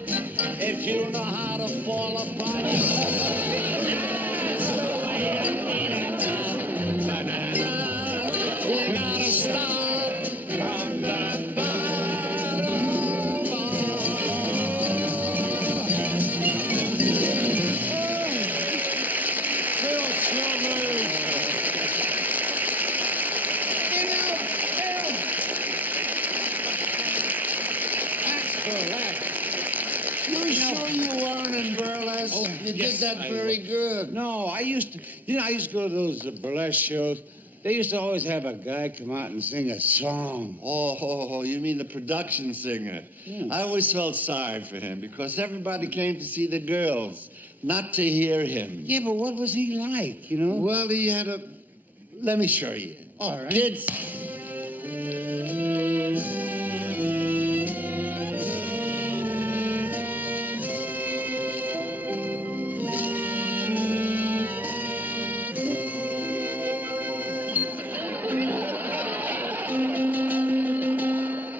if you know how to fall apart. Banana, you gotta start from the You sure you weren't in burlesque? Oh, You yes, did that I very was. good. No, I used to go to those burlesque shows. They used to always have a guy come out and sing a song. Oh, you mean the production singer? Yeah. I always felt sorry for him because everybody came to see the girls, not to hear him. Yeah, but what was he like, you know? Well, he had a... Let me show you. All right. Kids...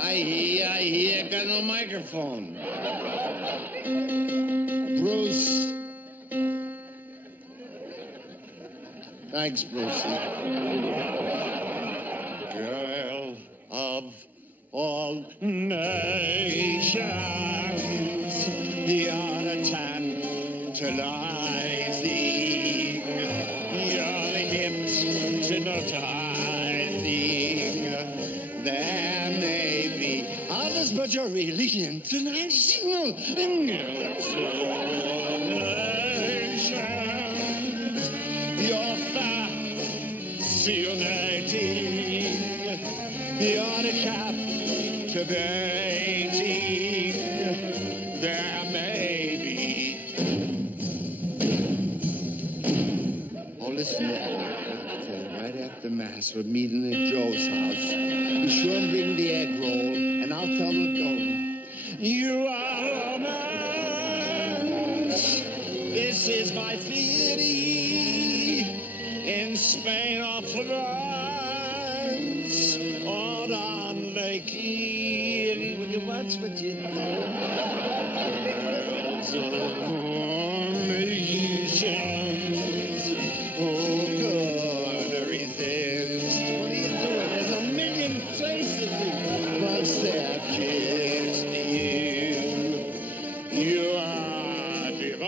I got no microphone. Bruce. Thanks, Brucey. Girl of all nations, you're the tantalizing, you're the hypnotizing. There may be others, but you're really international. Nations, you're fascinating, you're the captivating. There may be. Oh, listen, right after Mass, we're meeting at Joe's house. Be sure and bring the egg roll, and I'll tell the donor. You are romance. This is my theory. In Spain or France, or on Lake Erie. What's what you know? Nations. Oh, God, reasons. What are you doing? There's a million places once they're kissed you. You are divine,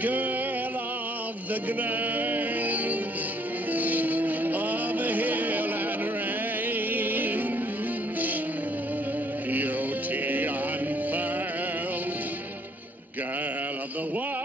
girl of the grange, of the hill and range, beauty unfurled, girl of the wild.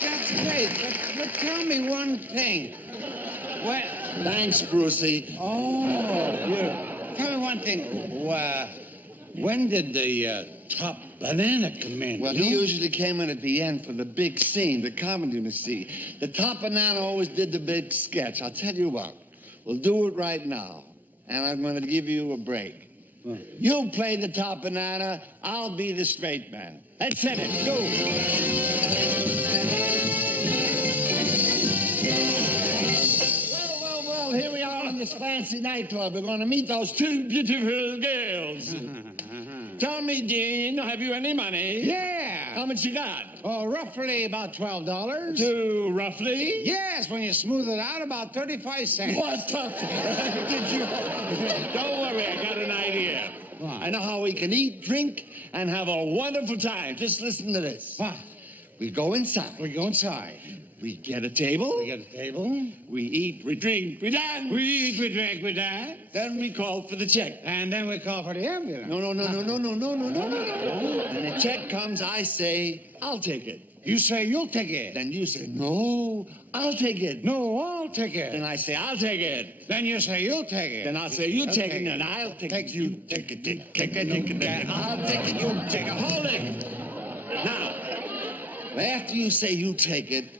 That's great, but tell me one thing. What? Thanks, Brucey. Oh, tell me one thing. When did the top banana come in? Well, he usually came in at the end for the big scene, the comedy you see. The top banana always did the big sketch. I'll tell you what, we'll do it right now, and I'm going to give you a break. You play the top banana, I'll be the straight man. Let's set it. Go. Well, here we are in this fancy nightclub. We're going to meet those two beautiful girls. Tell me, Dean, have you any money? Yeah. How much you got? Oh, roughly about $12. Two, roughly? Yes, when you smooth it out, about 35 cents. What the did you... Don't worry, I got an idea. What? I know how we can eat, drink, and have a wonderful time. Just listen to this. What? We go inside. We go inside. We get a table. We get a table. We eat, we drink, we dine. We eat, we drink, we dine. Then we call for the check. And then we call for the ambulance. No. When the check comes, I say, I'll take it. You say you'll take it. Then you say, no, I'll take it. No, I'll take it. Then I say, I'll take it. Then you say you'll take it. Then I'll say, you take it, and I'll take it. You take it, take it, then I'll take it, you take it. Hold it. Now, after you say you take it,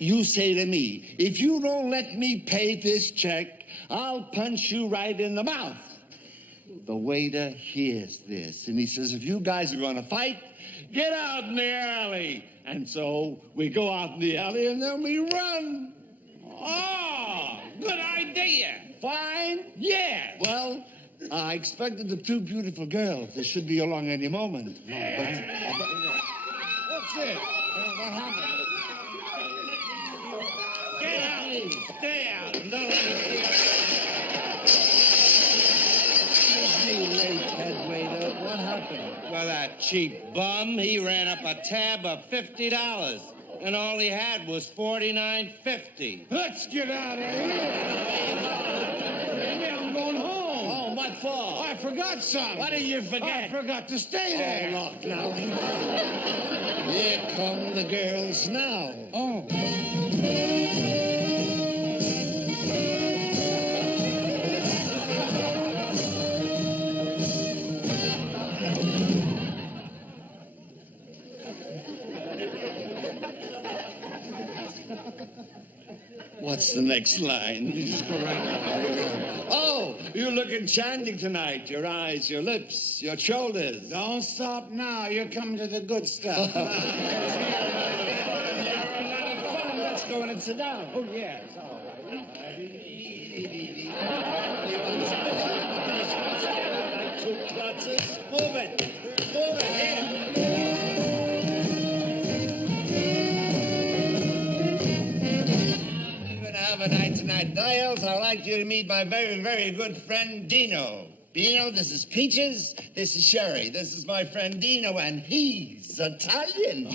you say to me, if you don't let me pay this check, I'll punch you right in the mouth. The waiter hears this, and he says, if you guys are going to fight, get out in the alley. And so we go out in the alley, and then we run. Oh, good idea. Fine? Yeah. Well, I expected the two beautiful girls. They should be along any moment. What's it? What happened? Get out. Stay out. No, What happened? Well, that cheap bum, he ran up a tab of $50, and all he had was $49.50. Let's get out of here. I'm going home. Oh, what for? I forgot something. What did you forget? I forgot to stay there. Oh, look now. Here come the girls now. Oh. What's the next line? Oh, you're looking enchanting tonight. Your eyes, your lips, your shoulders. Don't stop now. You're coming to the good stuff. Let's go in and sit down. Oh, yes. All right. Two clutches. Move it. Move it. Here. Have a night tonight, Niles. I'd like you to meet my very, very good friend, Dino. Dino, this is Peaches. This is Sherry. This is my friend Dino, and he's Italian. Oh,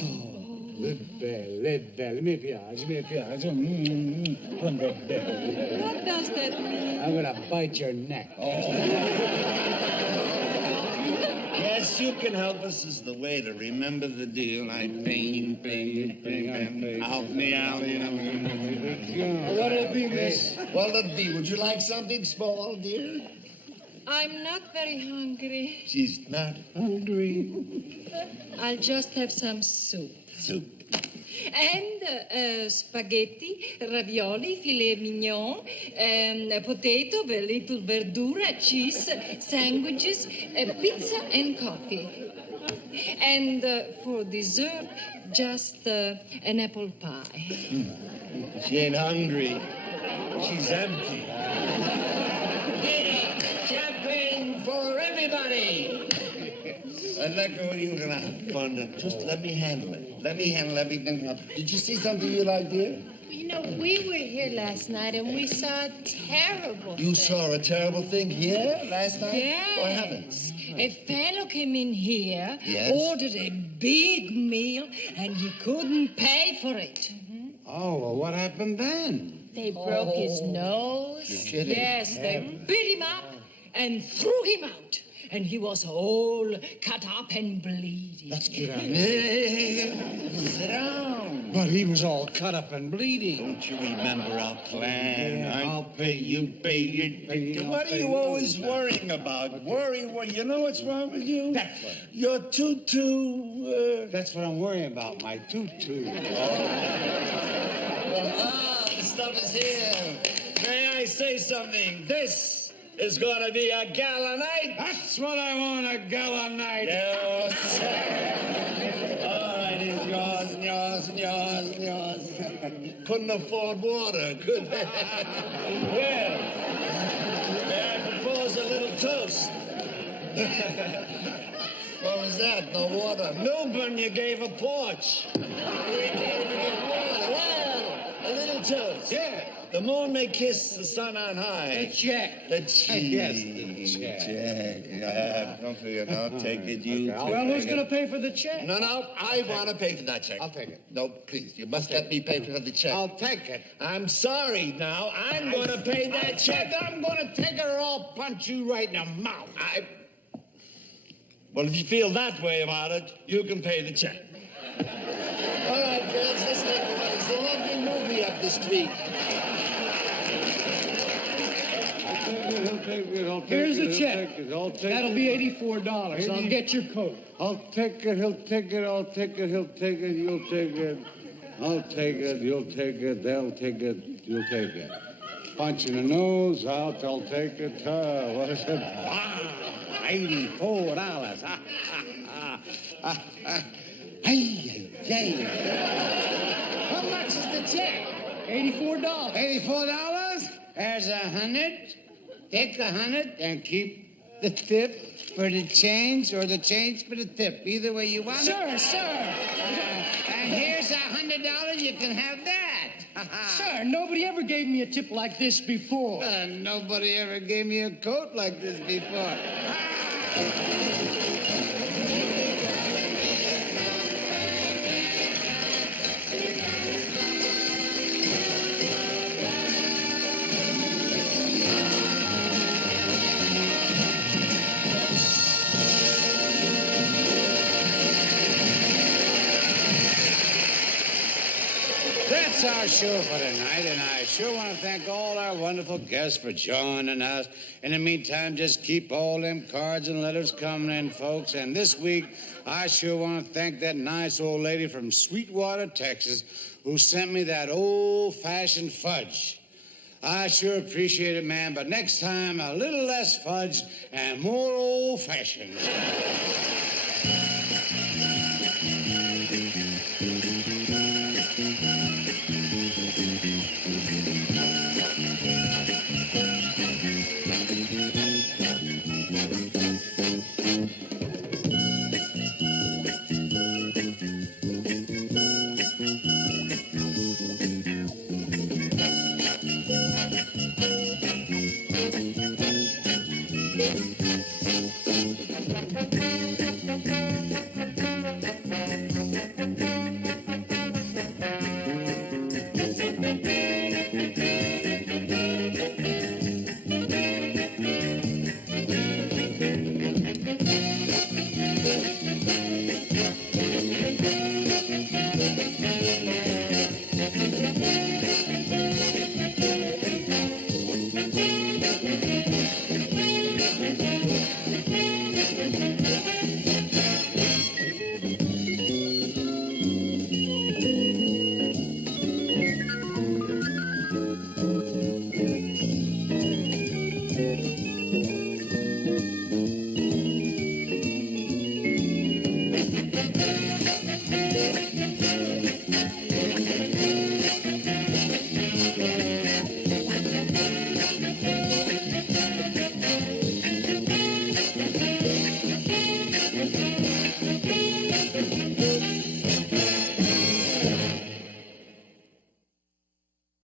Lynde, mi piace. What does that mean? I'm going to bite your neck. Yes, you can help us as the waiter. Remember the deal. I bang, out in the alley. What'll it be, miss? What'll it be? Would you like something small, dear? I'm not very hungry. She's not hungry. I'll just have some soup. Soup. And spaghetti, ravioli, filet mignon, potato, very little verdura, cheese, sandwiches, pizza, and coffee. And for dessert, just an apple pie. She ain't hungry. She's empty. Champagne for everybody. I'd like to you're gonna have fun. Just let me handle it. Let me handle everything. Did you see something you liked, dear? You know, we were here last night and we saw a terrible You thing. saw a terrible thing here last night? Yes. What happened? A fellow came in here, Yes. ordered a big meal, and he couldn't pay for it. Oh, well, what happened then? They broke his nose. You're kidding. Yes, they beat him up and threw him out. And he was all cut up and bleeding. Let's get out of here. Hey, sit down. But he was all cut up and bleeding. Don't you remember our plan? Yeah, I'll pay you, pay you. What are you always worrying about? You know what's wrong with you? That's what. Your tutu. That's what I'm worrying about, my tutu. The stuff is here. May I say something? This is going to be a gala night. That's what I want, a gala night. Yes. All right, it's yours and yours and yours and yours. Couldn't afford water, could they? Well, may I propose a little toast? What was that? No water. Milburn, you gave a porch. Well, a little toast. Yeah. The moon may kiss the sun on high. The check. The check. Yes, the check. Yeah, don't forget. I'll take it. You take Well, who's going to pay for the check? No, I want to pay for that check. I'll take it. No, please. You must let me pay for the check. I'll take it. I'm sorry now. I'm going to pay that check. I'm going to take it or I'll punch you right in the mouth. Well, if you feel that way about it, you can pay the check. All right, girls, let's take a look. It's a lovely movie up the street. Here's the check. That'll be $84. I'll get your coat. I'll take it, he'll take it, I'll take it, he'll take it, you'll take it. I'll take it, you'll take it, they'll take it, you'll take it. Punch in the nose, I'll take it. What is it? $84. How much is the check? $84. $84? There's 100. Take 100 and keep the tip for the change or the change for the tip. Either way you want it. Sir. And here's $100. You can have that. Sir, nobody ever gave me a tip like this before. Nobody ever gave me a coat like this before. That's our show for tonight, and I sure want to thank all our wonderful guests for joining us. In the meantime, just keep all them cards and letters coming in, folks. And this week, I sure want to thank that nice old lady from Sweetwater, Texas, who sent me that old-fashioned fudge. I sure appreciate it, man, but next time, a little less fudge and more old-fashioned.